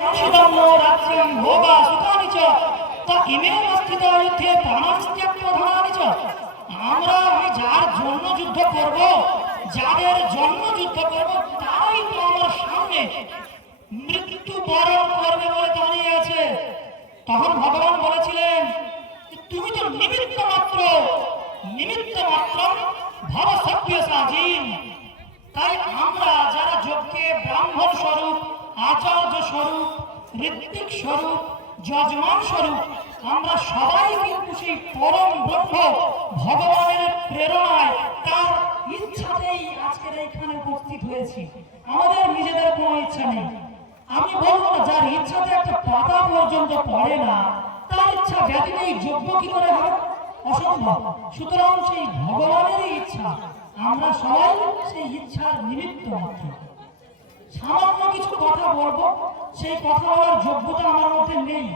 সুতম্য রাজ্যং ভোগা সুখানি চ তা ইমেও স্থিত যুদ্ধে প্রাণস্ত্যক্ত ধনানি চ। আমি যার জন্য যুদ্ধ করব, যাদের জন্য যুদ্ধ করব, তারাই তো আমার সামনে মৃত্যু বরণ করবে বলে দাঁড়িয়ে আছে। তখন ভগবান বলেছিলেন, তুমি তো নিমিত্ত মাত্র, নিমিত্ত মাত্র ভব সভ্য সাজিন। তাই আমরা যারা যজ্ঞে ব্রাহ্মণ স্বরূপ, আচার্য স্বরূপ, ঋত্বিক স্বরূপ, যজমান স্বরূপ, আমরা সবাই কিন্তু সেই পরম ব্রহ্ম ভগবানের প্রেরণায়, তার ইচ্ছাতেই আজকের এইখানে উপস্থিত হয়েছি। আমাদের নিজেদের কোনো ইচ্ছা নেই। আমি বলবো না, যার ইচ্ছাতে একটা পাতা পর্যন্ত পড়ে না, তার ইচ্ছা ব্যতীত এই যজ্ঞ কি করে হবে? অসম্ভব। সুতরাং সেই ভগবানেরই ইচ্ছা, আমরা সবাই সেই ইচ্ছার নিমিত্ত মাত্র। সামান্য কিছু কথা বলবো, সেই কথা বলার যোগ্যতা আমার মধ্যে নেই।